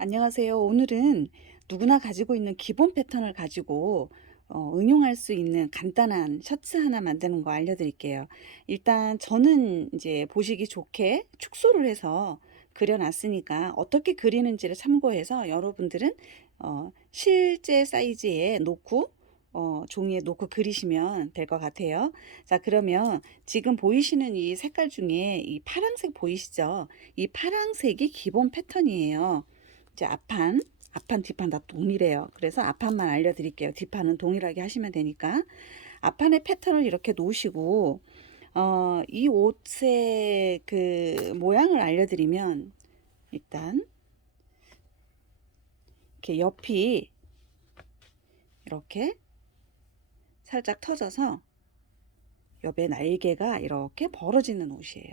안녕하세요. 오늘은 누구나 가지고 있는 기본 패턴을 가지고 응용할 수 있는 간단한 셔츠 하나 만드는 거 알려드릴게요. 일단 저는 이제 보시기 좋게 축소를 해서 그려놨으니까 어떻게 그리는지를 참고해서 여러분들은 실제 사이즈에 놓고 종이에 놓고 그리시면 될 것 같아요. 자, 그러면 지금 보이시는 이 색깔 중에 이 파란색 보이시죠? 이 파란색이 기본 패턴이에요. 이제 앞판, 뒷판 다 동일해요. 그래서 앞판만 알려드릴게요. 뒷판은 동일하게 하시면 되니까. 앞판의 패턴을 이렇게 놓으시고, 이 옷의 그 모양을 알려드리면, 일단, 이렇게 옆이 이렇게 살짝 터져서 옆에 날개가 이렇게 벌어지는 옷이에요.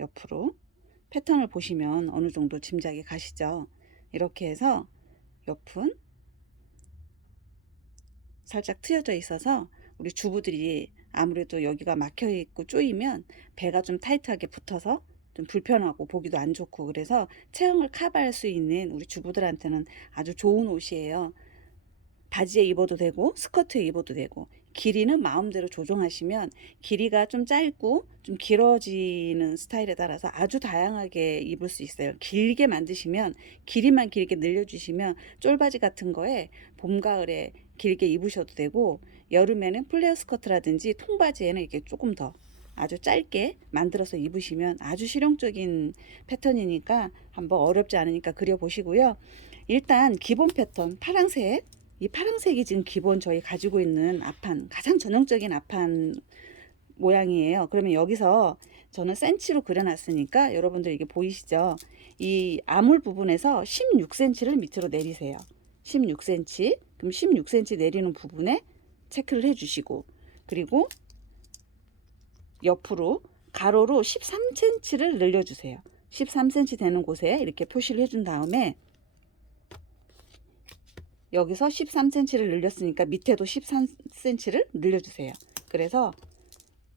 옆으로. 패턴을 보시면 어느 정도 짐작이 가시죠? 이렇게 해서 옆은 살짝 트여져 있어서 우리 주부들이 아무래도 여기가 막혀 있고 조이면 배가 좀 타이트하게 붙어서 좀 불편하고 보기도 안 좋고, 그래서 체형을 커버할 수 있는 우리 주부들한테는 아주 좋은 옷이에요. 바지에 입어도 되고 스커트에 입어도 되고, 길이는 마음대로 조정하시면 길이가 좀 짧고 좀 길어지는 스타일에 따라서 아주 다양하게 입을 수 있어요. 길게 만드시면 길이만 길게 늘려주시면 쫄바지 같은 거에 봄 가을에 길게 입으셔도 되고, 여름에는 플레어 스커트라든지 통바지에는 이렇게 조금 더 아주 짧게 만들어서 입으시면 아주 실용적인 패턴이니까 한번 어렵지 않으니까 그려보시고요. 일단 기본 패턴 파랑색, 이 파란색이 지금 기본 저희 가지고 있는 앞판, 가장 전형적인 앞판 모양이에요. 그러면 여기서 저는 센치로 그려놨으니까 여러분들 이게 보이시죠? 이 아물 부분에서 16cm를 밑으로 내리세요. 16cm. 그럼 16cm 내리는 부분에 체크를 해주시고, 그리고 옆으로 가로로 13cm를 늘려주세요. 13cm 되는 곳에 이렇게 표시를 해준 다음에 여기서 13cm를 늘렸으니까 밑에도 13cm를 늘려주세요. 그래서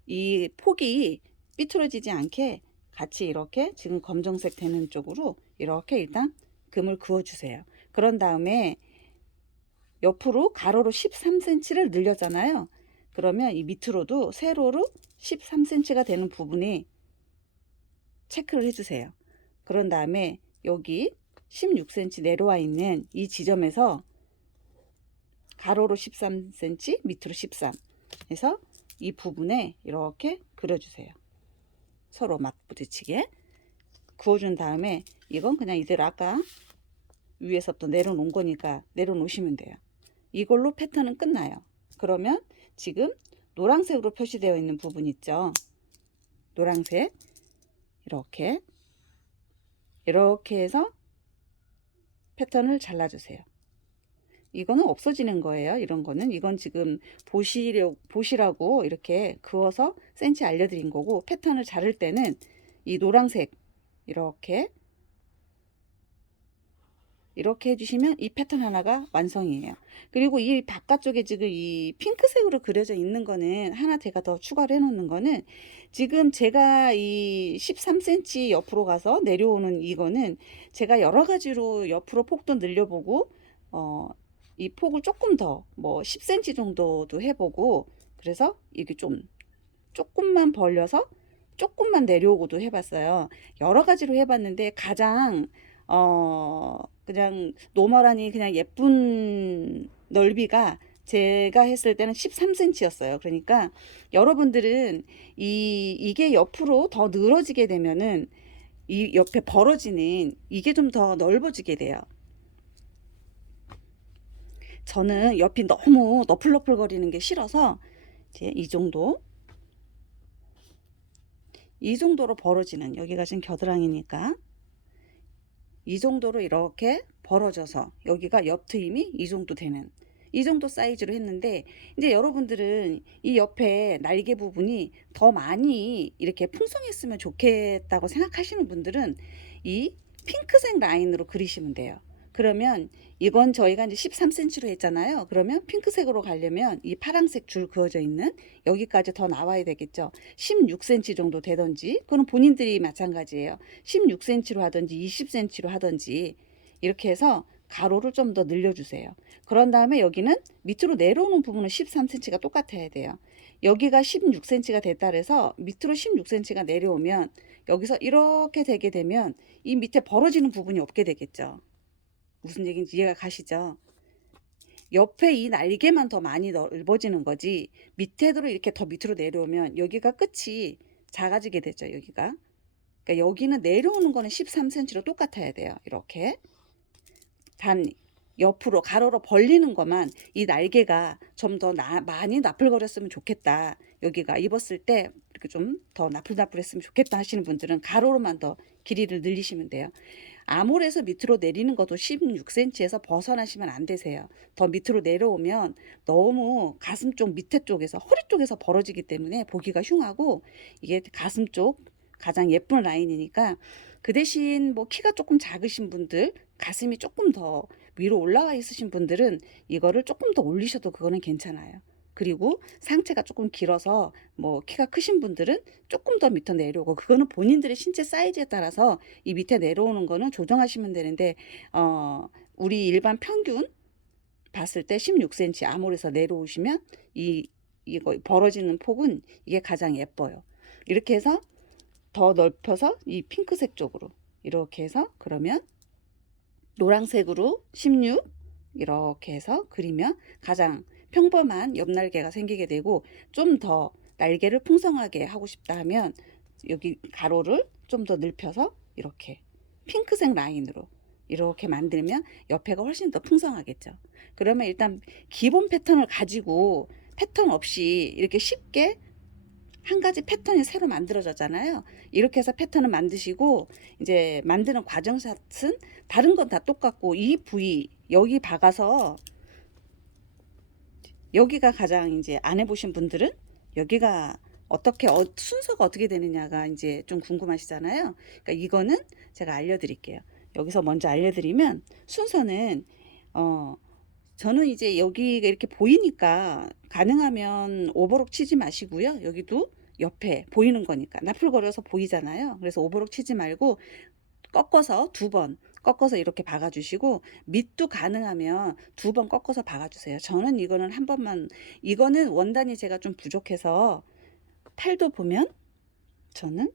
이 폭이 삐뚤어지지 않게 같이 이렇게 지금 검정색 되는 쪽으로 이렇게 일단 금을 그어주세요. 그런 다음에 옆으로 가로로 13cm를 늘렸잖아요. 그러면 이 밑으로도 세로로 13cm가 되는 부분이 체크를 해주세요. 그런 다음에 여기 16cm 내려와 있는 이 지점에서 가로로 13cm, 밑으로 13 해서 이 부분에 이렇게 그려주세요. 서로 막 부딪히게 그어준 다음에 이건 그냥 이대로 아까 위에서부터 내려놓은 거니까 내려놓으시면 돼요. 이걸로 패턴은 끝나요. 그러면 지금 노란색으로 표시되어 있는 부분 있죠? 노란색 이렇게 해서 패턴을 잘라주세요. 이거는 없어지는 거예요. 이런 거는, 이건 지금 보시라고 이렇게 그어서 센치 알려드린 거고, 패턴을 자를 때는 이 노란색 이렇게 해주시면 이 패턴 하나가 완성이에요. 그리고 이 바깥쪽에 지금 이 핑크색으로 그려져 있는 거는 하나 제가 더 추가를 해 놓는 거는, 지금 제가 이 13cm 옆으로 가서 내려오는 이거는 제가 여러 가지로 옆으로 폭도 늘려보고 이 폭을 조금 더 뭐 10cm 정도도 해보고, 그래서 이게 좀 조금만 벌려서 조금만 내려오고도 해봤어요. 여러 가지로 해봤는데 가장 그냥 노멀하니 그냥 예쁜 넓이가 제가 했을 때는 13cm였어요. 그러니까 여러분들은 이게 옆으로 더 늘어지게 되면은 이 옆에 벌어지는 이게 좀 더 넓어지게 돼요. 저는 옆이 너무 너플너플거리는 게 싫어서 이제 이 정도로 벌어지는, 여기가 지금 겨드랑이니까 이 정도로 이렇게 벌어져서 여기가 옆 트임이 이 정도 되는, 이 정도 사이즈로 했는데, 이제 여러분들은 이 옆에 날개 부분이 더 많이 이렇게 풍성했으면 좋겠다고 생각하시는 분들은 이 핑크색 라인으로 그리시면 돼요. 그러면 이건 저희가 이제 13cm로 했잖아요. 그러면 핑크색으로 가려면 이 파란색 줄 그어져 있는 여기까지 더 나와야 되겠죠. 16cm 정도 되던지, 그건 본인들이 마찬가지예요. 16cm로 하던지 20cm로 하던지 이렇게 해서 가로를 좀 더 늘려주세요. 그런 다음에 여기는 밑으로 내려오는 부분은 13cm가 똑같아야 돼요. 여기가 16cm가 됐다 그래서 밑으로 16cm가 내려오면 여기서 이렇게 되게 되면 이 밑에 벌어지는 부분이 없게 되겠죠. 무슨 얘기인지 이해가 가시죠? 옆에 이 날개만 더 많이 넓어지는 거지 밑에로 이렇게 더 밑으로 내려오면 여기가 끝이 작아지게 되죠. 여기가. 그러니까 여기는 내려오는 거는 13cm로 똑같아야 돼요. 이렇게. 단 옆으로 가로로 벌리는 것만 이 날개가 좀 더 많이 나풀거렸으면 좋겠다. 여기가 입었을 때 이렇게 좀 더 나풀나풀했으면 좋겠다 하시는 분들은 가로로만 더 길이를 늘리시면 돼요. 아몰에서 밑으로 내리는 것도 16cm에서 벗어나시면 안 되세요. 더 밑으로 내려오면 너무 가슴 쪽 밑에 쪽에서 허리 쪽에서 벌어지기 때문에 보기가 흉하고 이게 가슴 쪽 가장 예쁜 라인이니까 그 대신 뭐 키가 조금 작으신 분들 가슴이 조금 더 위로 올라와 있으신 분들은 이거를 조금 더 올리셔도 그거는 괜찮아요. 그리고 상체가 조금 길어서 뭐 키가 크신 분들은 조금 더 밑으로 내려오고 그거는 본인들의 신체 사이즈에 따라서 이 밑에 내려오는 거는 조정하시면 되는데 우리 일반 평균 봤을 때 16cm 아몰에서 내려오시면 이거 벌어지는 폭은 이게 가장 예뻐요. 이렇게 해서 더 넓혀서 이 핑크색 쪽으로 이렇게 해서 그러면 노란색으로 16 이렇게 해서 그리면 가장 평범한 옆날개가 생기게 되고 좀 더 날개를 풍성하게 하고 싶다 하면 여기 가로를 좀 더 넓혀서 이렇게 핑크색 라인으로 이렇게 만들면 옆에가 훨씬 더 풍성하겠죠. 그러면 일단 기본 패턴을 가지고 패턴 없이 이렇게 쉽게 한 가지 패턴이 새로 만들어졌잖아요. 이렇게 해서 패턴을 만드시고 이제 만드는 과정샷은 다른 건 다 똑같고 이 부위 여기 박아서 여기가 가장 이제 안 해보신 분들은 여기가 어떻게 순서가 어떻게 되느냐가 이제 좀 궁금하시잖아요. 그러니까 이거는 제가 알려드릴게요. 여기서 먼저 알려드리면 순서는 저는 이제 여기가 이렇게 보이니까 가능하면 오버록 치지 마시고요. 여기도 옆에 보이는 거니까 나풀거려서 보이잖아요. 그래서 오버록 치지 말고 꺾어서 2번 꺾어서 이렇게 박아주시고 밑도 가능하면 2번 꺾어서 박아주세요. 저는 이거는 한 번만 이거는 원단이 제가 좀 부족해서 팔도 보면 저는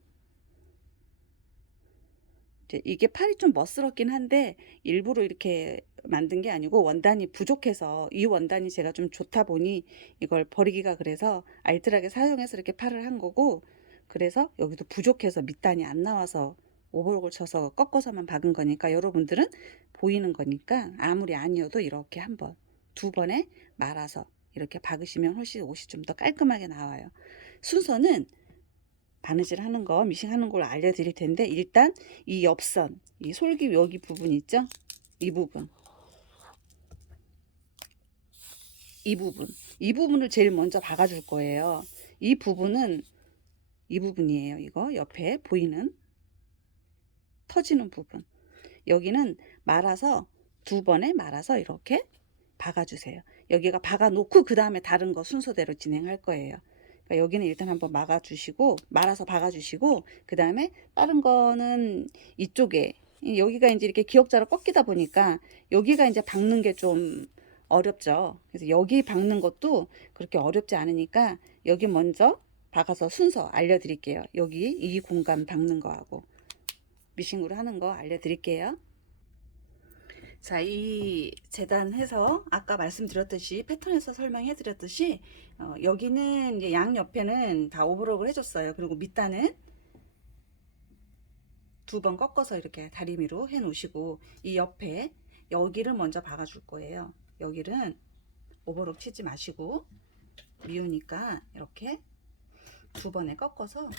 이게 팔이 좀 멋스럽긴 한데 일부러 이렇게 만든 게 아니고 원단이 부족해서 이 원단이 제가 좀 좋다 보니 이걸 버리기가 그래서 알뜰하게 사용해서 이렇게 팔을 한 거고 그래서 여기도 부족해서 밑단이 안 나와서 오버록을 쳐서 꺾어서만 박은 거니까 여러분들은 보이는 거니까 아무리 아니어도 이렇게 한번 2번에 말아서 이렇게 박으시면 훨씬 옷이 좀 더 깔끔하게 나와요. 순서는 바느질 하는 거 미싱 하는 걸 알려드릴 텐데 일단 이 옆선 이 솔기 여기 부분 있죠? 이 부분을 제일 먼저 박아줄 거예요. 이 부분은 이 부분이에요. 이거 옆에 보이는 터지는 부분 여기는 말아서 2번에 말아서 이렇게 박아주세요. 여기가 박아 놓고 그 다음에 다른 거 순서대로 진행할 거예요. 그러니까 여기는 일단 한번 막아주시고 말아서 박아주시고 그 다음에 다른 거는 이쪽에 여기가 이제 이렇게 기역자로 꺾이다 보니까 여기가 이제 박는 게 좀 어렵죠. 그래서 여기 박는 것도 그렇게 어렵지 않으니까 여기 먼저 박아서 순서 알려드릴게요. 여기 이 공간 박는 거하고 미싱으로 하는 거 알려드릴게요. 자, 이 재단해서 아까 말씀드렸듯이 패턴에서 설명해 드렸듯이 여기는 이제 양 옆에는 다 오버록을 해줬어요. 그리고 밑단은 2번 꺾어서 이렇게 다리미로 해 놓으시고 이 옆에 여기를 먼저 박아 줄 거예요. 여기는 오버록 치지 마시고 미우니까 이렇게 2번에 꺾어서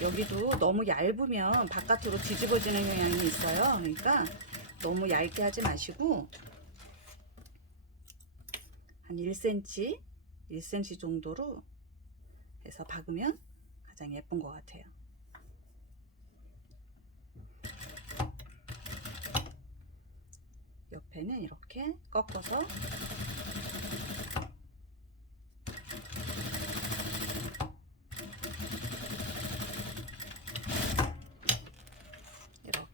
여기도 너무 얇으면 바깥으로 뒤집어지는 경향이 있어요. 그러니까 너무 얇게 하지 마시고 한 1cm 정도로 해서 박으면 가장 예쁜 것 같아요. 옆에는 이렇게 꺾어서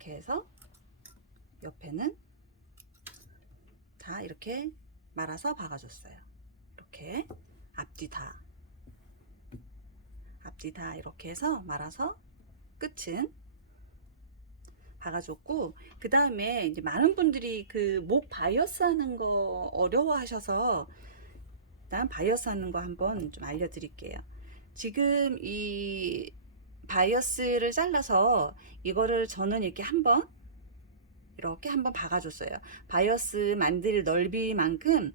이렇게 해서 옆에는 다 이렇게 말아서 박아줬어요. 이렇게 앞뒤 다 이렇게 해서 말아서 끝은 박아줬고, 그 다음에 이제 많은 분들이 그 목 바이어스 하는 거 어려워하셔서 일단 바이어스 하는 거 한번 좀 알려드릴게요. 지금 이 바이어스를 잘라서 이거를 저는 이렇게 한번 박아줬어요. 바이어스 만들 넓이만큼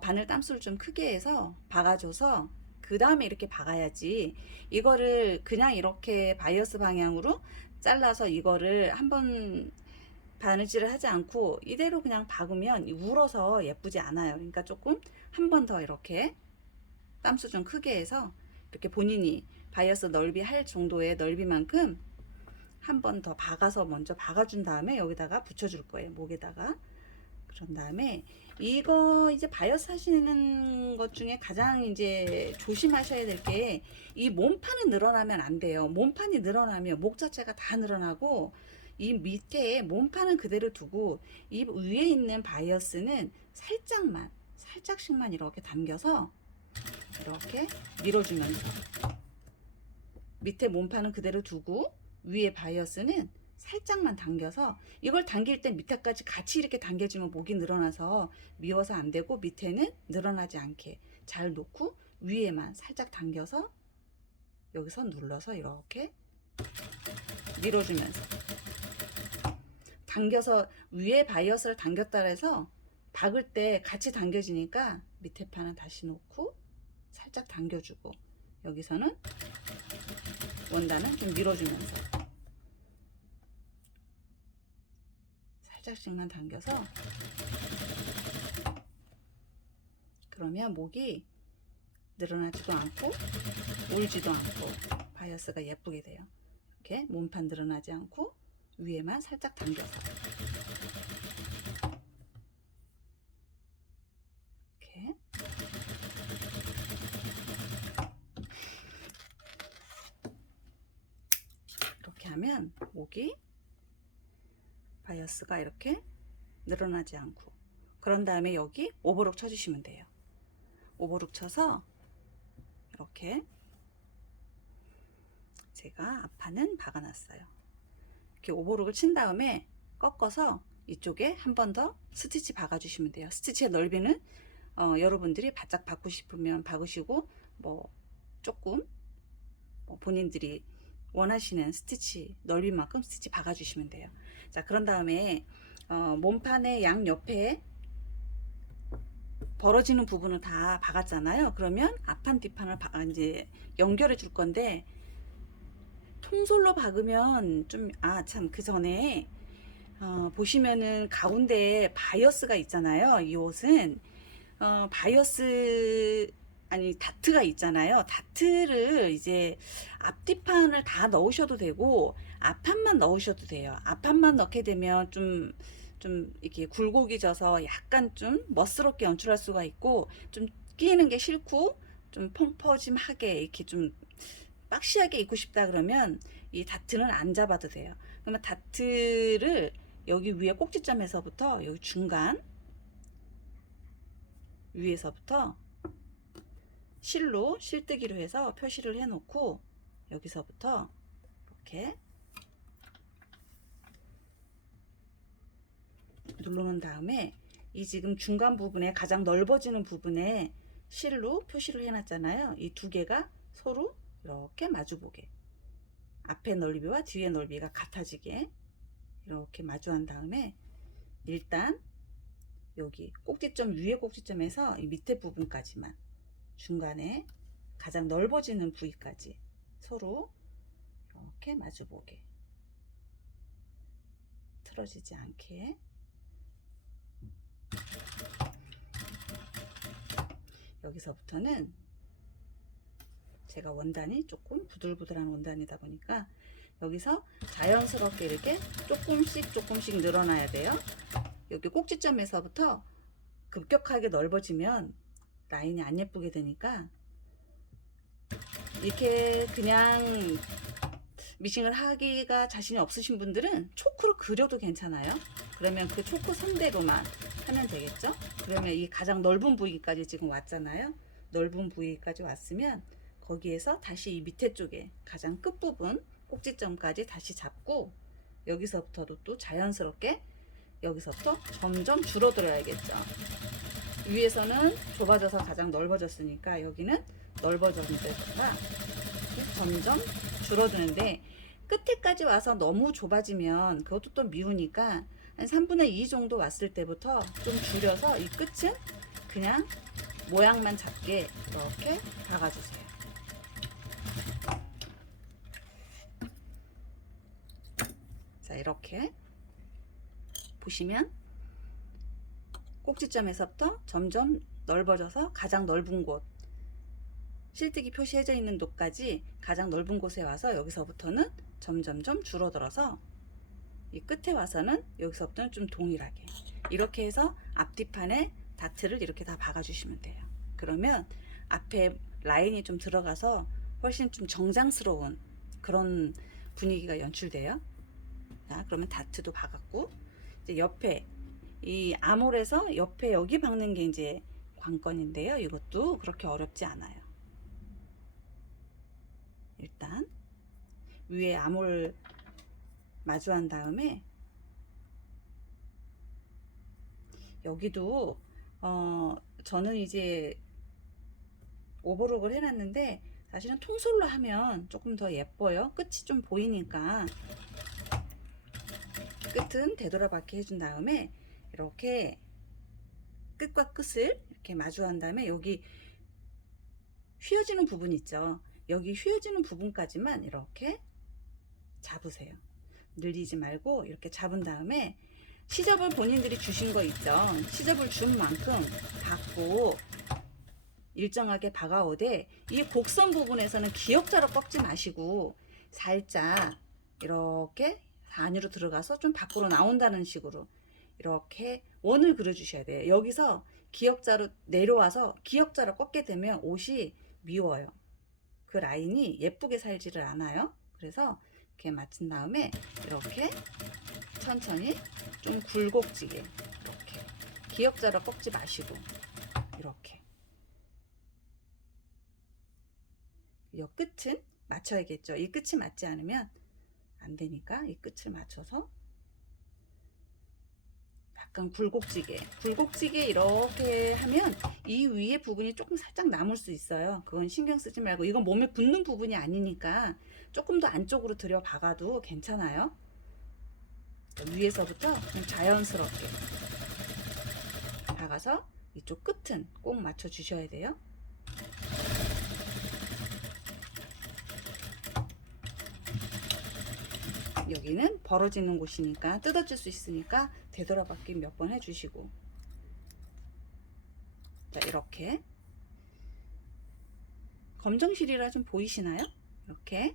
바늘 땀수를 좀 크게 해서 박아줘서 그 다음에 이렇게 박아야지, 이거를 그냥 이렇게 바이어스 방향으로 잘라서 이거를 한번 바느질을 하지 않고 이대로 그냥 박으면 울어서 예쁘지 않아요. 그러니까 조금 한 번 더 이렇게 땀수 좀 크게 해서 이렇게 본인이 바이어스 넓이 할 정도의 넓이만큼 한 번 더 박아서 먼저 박아준 다음에 여기다가 붙여줄 거예요. 목에다가. 그런 다음에 이거 이제 바이어스 하시는 것 중에 가장 이제 조심하셔야 될 게, 이 몸판은 늘어나면 안 돼요. 몸판이 늘어나면 목 자체가 다 늘어나고, 이 밑에 몸판은 그대로 두고 이 위에 있는 바이어스는 살짝씩만 이렇게 당겨서 이렇게 밀어주면서, 밑에 몸판은 그대로 두고 위에 바이어스는 살짝만 당겨서, 이걸 당길 때 밑에까지 같이 이렇게 당겨주면 목이 늘어나서 미워서 안 되고, 밑에는 늘어나지 않게 잘 놓고 위에만 살짝 당겨서 여기서 눌러서 이렇게 밀어주면서, 당겨서 위에 바이어스를 당겼다 해서 박을 때 같이 당겨지니까 밑에 판은 다시 놓고 살짝 당겨주고, 여기서는 원단은 좀 밀어주면서 살짝씩만 당겨서, 그러면 목이 늘어나지도 않고 울지도 않고 바이어스가 예쁘게 돼요. 이렇게 몸판 늘어나지 않고 위에만 살짝 당겨서 이렇게 하면 목이 바이어스가 이렇게 늘어나지 않고, 그런 다음에 여기 오버록 쳐주시면 돼요. 오버록 쳐서 이렇게 제가 앞판은 박아놨어요. 이렇게 오버록을 친 다음에 꺾어서 이쪽에 한 번 더 스티치 박아주시면 돼요. 스티치의 넓이는 여러분들이 바짝 박고 싶으면 박으시고, 뭐 조금 본인들이 원하시는 스티치 넓이만큼 스티치 박아주시면 돼요. 자, 그런 다음에 몸판의 양 옆에 벌어지는 부분을 다 박았잖아요. 그러면 앞판 뒷판을 이제 연결해 줄 건데, 통솔로 박으면 좀, 참, 그 전에 보시면은 가운데에 바이어스가 있잖아요. 이 옷은 바이어스, 아니 다트가 있잖아요. 다트를 이제 앞뒤판을 다 넣으셔도 되고 앞판만 넣으셔도 돼요. 앞판만 넣게 되면 좀 이렇게 굴곡이 져서 약간 좀 멋스럽게 연출할 수가 있고, 좀 끼는 게 싫고 좀 펑퍼짐하게 이렇게 좀 박시하게 입고 싶다 그러면 이 다트는 안 잡아도 돼요. 그러면 다트를 여기 위에 꼭지점에서부터 여기 중간 위에서부터 실뜨기로 해서 표시를 해 놓고, 여기서부터 이렇게 누르는 다음에 이 지금 중간 부분에 가장 넓어지는 부분에 실로 표시를 해 놨잖아요. 이 두 개가 서로 이렇게 마주보게, 앞의 넓이와 뒤의 넓이가 같아지게 이렇게 마주한 다음에, 일단 여기 꼭지점 위에 꼭지점에서 이 밑에 부분까지만, 중간에 가장 넓어지는 부위까지 서로 이렇게 마주보게, 틀어지지 않게 여기서부터는 제가 원단이 조금 부들부들한 원단이다 보니까 여기서 자연스럽게 이렇게 조금씩 늘어나야 돼요. 여기 꼭지점에서부터 급격하게 넓어지면 라인이 안 예쁘게 되니까, 이렇게 그냥 미싱을 하기가 자신이 없으신 분들은 초크로 그려도 괜찮아요. 그러면 그 초크 선대로만 하면 되겠죠. 그러면 이 가장 넓은 부위까지 지금 왔잖아요. 넓은 부위까지 왔으면 거기에서 다시 이 밑에 쪽에 가장 끝부분 꼭지점까지 다시 잡고, 여기서부터도 또 자연스럽게 여기서부터 점점 줄어들어야겠죠. 위에서는 좁아져서 가장 넓어졌으니까 여기는 넓어졌는 데다가 점점 줄어드는데, 끝에까지 와서 너무 좁아지면 그것도 또 미우니까 한 3분의 2 정도 왔을 때부터 좀 줄여서 이 끝은 그냥 모양만 잡게 이렇게 박아주세요. 자, 이렇게 보시면 꼭지점에서부터 점점 넓어져서 가장 넓은 곳, 실뜨기 표시해져 있는 곳까지 가장 넓은 곳에 와서 여기서부터는 점점점 줄어들어서 이 끝에 와서는 여기서부터는 좀 동일하게 이렇게 해서 앞뒤판에 다트를 이렇게 다 박아주시면 돼요. 그러면 앞에 라인이 좀 들어가서 훨씬 좀 정장스러운 그런 분위기가 연출돼요. 자, 그러면 다트도 박았고, 이제 옆에 이 아몰에서 옆에 여기 박는 게 이제 관건인데요. 이것도 그렇게 어렵지 않아요. 일단 위에 아몰 마주한 다음에 여기도 저는 이제 오버록을 해놨는데 사실은 통솔로 하면 조금 더 예뻐요. 끝이 좀 보이니까 끝은 되돌아받게 해준 다음에 이렇게 끝과 끝을 이렇게 마주한 다음에 여기 휘어지는 부분 있죠. 여기 휘어지는 부분까지만 이렇게 잡으세요. 늘리지 말고 이렇게 잡은 다음에 시접을 본인들이 주신 거 있죠. 시접을 준 만큼 박고 일정하게 박아오되, 이 곡선 부분에서는 기역자로 꺾지 마시고 살짝 이렇게 안으로 들어가서 좀 밖으로 나온다는 식으로 이렇게 원을 그려 주셔야 돼요. 여기서 기역자로 내려와서 기역자로 꺾게 되면 옷이 미워요. 그 라인이 예쁘게 살지를 않아요. 그래서 이렇게 맞춘 다음에 이렇게 천천히 좀 굴곡지게 이렇게 기역자로 꺾지 마시고 이렇게 이 끝은 맞춰야겠죠. 이 끝이 맞지 않으면 안 되니까 이 끝을 맞춰서 약간 굴곡지게 이렇게 하면 이 위에 부분이 조금 살짝 남을 수 있어요. 그건 신경 쓰지 말고, 이건 몸에 붙는 부분이 아니니까 조금 더 안쪽으로 들여 박아도 괜찮아요. 위에서부터 그냥 자연스럽게 박아서 이쪽 끝은 꼭 맞춰 주셔야 돼요. 여기는 벌어지는 곳이니까 뜯어질 수 있으니까 되돌아받기 몇 번 해주시고, 자, 이렇게 검정실이라 좀 보이시나요? 이렇게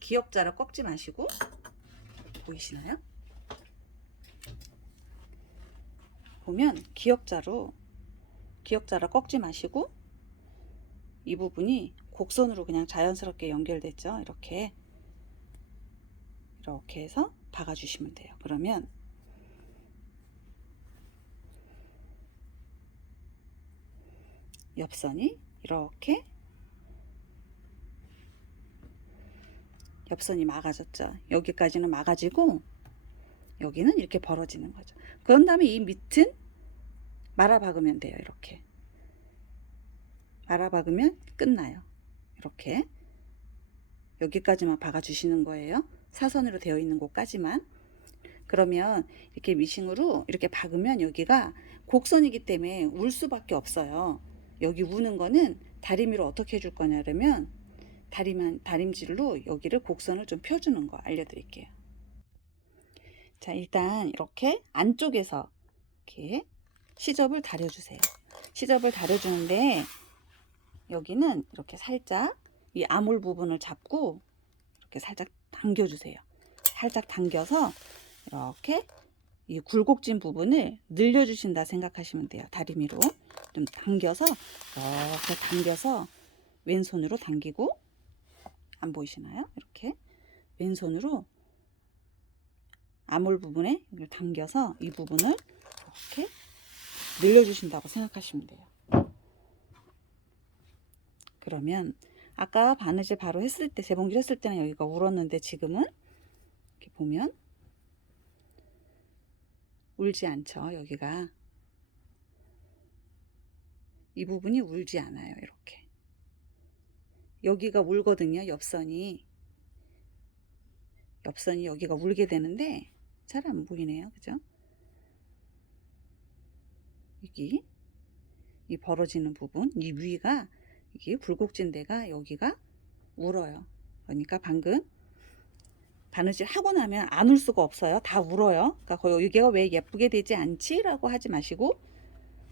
기역자로 꺾지 마시고, 보이시나요? 보면 기역자로 꺾지 마시고 이 부분이 곡선으로 그냥 자연스럽게 연결됐죠. 이렇게 해서 박아주시면 돼요. 그러면 옆선이 이렇게 옆선이 막아졌죠. 여기까지는 막아지고 여기는 이렇게 벌어지는 거죠. 그런 다음에 이 밑은 말아 박으면 돼요. 이렇게 말아 박으면 끝나요. 이렇게 여기까지만 박아 주시는 거예요. 사선으로 되어 있는 곳까지만. 그러면 이렇게 미싱으로 이렇게 박으면 여기가 곡선이기 때문에 울 수밖에 없어요. 여기 우는 거는 다리미로 어떻게 해줄 거냐면 다림질로 여기를 곡선을 좀 펴주는 거 알려드릴게요. 자, 일단 이렇게 안쪽에서 이렇게 시접을 다려주세요. 시접을 다려주는데 여기는 이렇게 살짝 이 아몰 부분을 잡고 이렇게 살짝 당겨주세요. 살짝 당겨서 이렇게 이 굴곡진 부분을 늘려주신다 생각하시면 돼요. 다리미로 좀 당겨서 이렇게 당겨서 왼손으로 당기고, 안 보이시나요? 이렇게 왼손으로 아몰 부분에 이걸 당겨서 이 부분을 이렇게 늘려주신다고 생각하시면 돼요. 그러면 아까 바느질 바로 했을 때, 재봉질 했을 때는 여기가 울었는데 지금은 이렇게 보면 울지 않죠. 여기가 이 부분이 울지 않아요. 이렇게 여기가 울거든요. 옆선이 여기가 울게 되는데 잘 안 보이네요. 그죠? 여기 이 벌어지는 부분, 이 위가 이게 굴곡진 데가 여기가 울어요. 그러니까 방금 바느질 하고 나면 안 울 수가 없어요. 다 울어요. 그러니까 여기가 왜 예쁘게 되지 않지? 라고 하지 마시고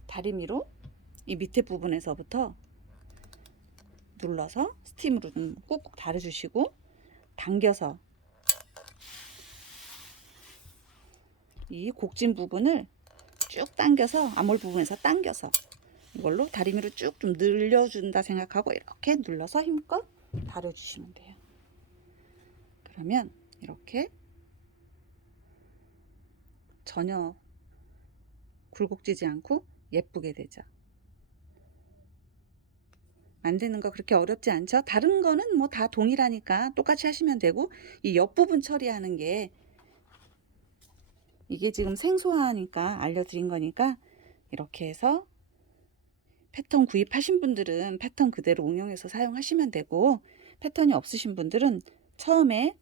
다리미로 이 밑에 부분에서부터 눌러서 스팀으로 좀 꾹꾹 다려주시고 당겨서 이 곡진 부분을 쭉 당겨서 아몰 부분에서 당겨서 이걸로 다리미로 쭉 좀 늘려준다 생각하고 이렇게 눌러서 힘껏 다려주시면 돼요. 그러면 이렇게 전혀 굴곡지지 않고 예쁘게 되죠. 만드는 거 그렇게 어렵지 않죠? 다른 거는 뭐 다 동일하니까 똑같이 하시면 되고 이 옆부분 처리하는 게 이게 지금 생소하니까 알려드린 거니까 이렇게 해서 패턴 구입하신 분들은 패턴 그대로 응용해서 사용하시면 되고 패턴이 없으신 분들은 처음에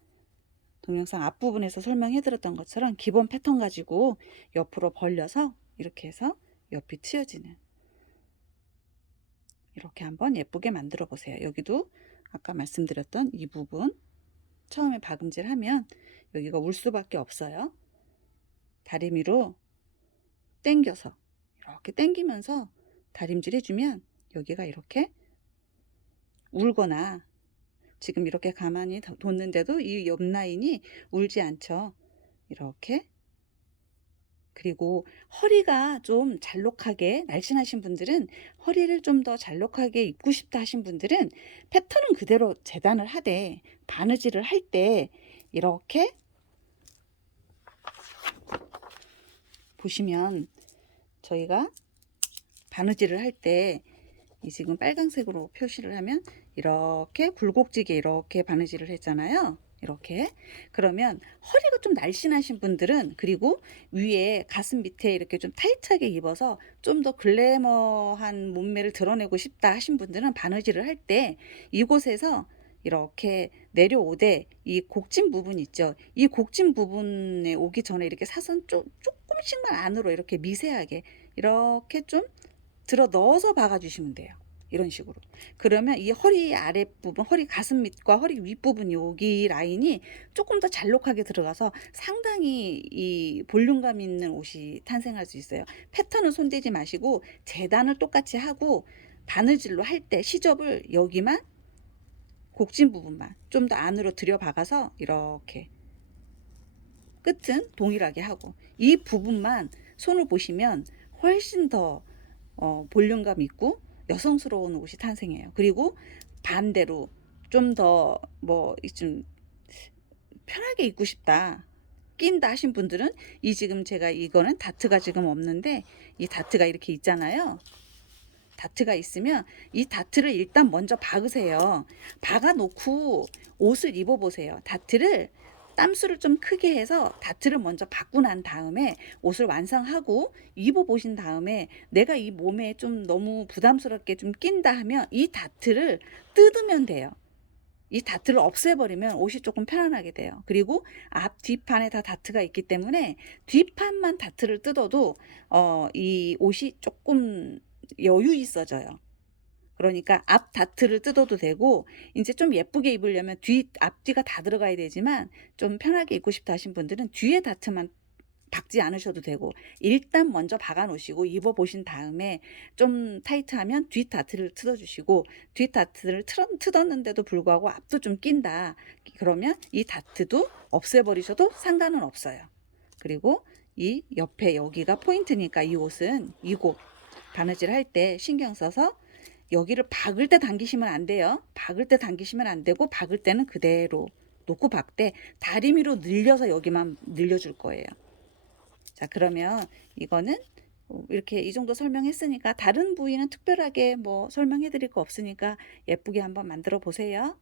동영상 앞부분에서 설명해 드렸던 것처럼 기본 패턴 가지고 옆으로 벌려서 이렇게 해서 옆이 트여지는 이렇게 한번 예쁘게 만들어 보세요. 여기도 아까 말씀드렸던 이 부분 처음에 박음질 하면 여기가 울 수밖에 없어요. 다리미로 당겨서 이렇게 당기면서 다림질 해주면 여기가 이렇게 울거나 지금 이렇게 가만히 뒀는데도 이 옆 라인이 울지 않죠. 이렇게. 그리고 허리가 좀 잘록하게 날씬하신 분들은 허리를 좀 더 잘록하게 입고 싶다 하신 분들은 패턴은 그대로 재단을 하되 바느질을 할 때 이렇게 보시면 저희가 바느질을 할 때 이 지금 빨간색으로 표시를 하면 이렇게 굴곡지게 이렇게 바느질을 했잖아요. 이렇게 그러면 허리가 좀 날씬하신 분들은 그리고 위에 가슴 밑에 이렇게 좀 타이트하게 입어서 좀 더 글래머한 몸매를 드러내고 싶다 하신 분들은 바느질을 할 때 이곳에서 이렇게 내려오되 이 곡진 부분 있죠. 이 곡진 부분에 오기 전에 이렇게 사선 조금씩만 안으로 이렇게 미세하게 이렇게 좀 들어 넣어서 박아 주시면 돼요. 이런 식으로. 그러면 이 허리 아랫부분, 허리 가슴 밑과 허리 윗부분 여기 라인이 조금 더 잘록하게 들어가서 상당히 이 볼륨감 있는 옷이 탄생할 수 있어요. 패턴은 손대지 마시고 재단을 똑같이 하고 바느질로 할 때 시접을 여기만 곡진 부분만 좀 더 안으로 들여박아서 이렇게 끝은 동일하게 하고 이 부분만 손을 보시면 훨씬 더 볼륨감 있고 여성스러운 옷이 탄생해요. 그리고 반대로 좀 더 뭐 좀 편하게 입고 싶다 낀다 하신 분들은 이 지금 제가 이거는 다트가 지금 없는데 이 다트가 이렇게 있잖아요. 다트가 있으면 이 다트를 일단 먼저 박으세요. 박아 놓고 옷을 입어 보세요. 다트를 땀수를 좀 크게 해서 다트를 먼저 박고 난 다음에 옷을 완성하고 입어 보신 다음에 내가 이 몸에 좀 너무 부담스럽게 좀 낀다 하면 이 다트를 뜯으면 돼요. 이 다트를 없애버리면 옷이 조금 편안하게 돼요. 그리고 앞 뒷판에 다 다트가 있기 때문에 뒷판만 다트를 뜯어도 이 옷이 조금 여유 있어져요. 그러니까 앞 다트를 뜯어도 되고 이제 좀 예쁘게 입으려면 앞뒤가 다 들어가야 되지만 좀 편하게 입고 싶다 하신 분들은 뒤에 다트만 박지 않으셔도 되고 일단 먼저 박아 놓으시고 입어 보신 다음에 좀 타이트하면 뒷 다트를 뜯어 주시고 뒷 다트를 뜯었는데도 불구하고 앞도 좀 낀다 그러면 이 다트도 없애버리셔도 상관은 없어요. 그리고 이 옆에 여기가 포인트니까 이 옷은 이곳 바느질 할 때 신경 써서 여기를 박을 때 당기시면 안 돼요. 박을 때 당기시면 안 되고 박을 때는 그대로 놓고 박되 다리미로 늘려서 여기만 늘려줄 거예요. 자, 그러면 이거는 이렇게 이 정도 설명했으니까 다른 부위는 특별하게 뭐 설명해 드릴 거 없으니까 예쁘게 한번 만들어 보세요.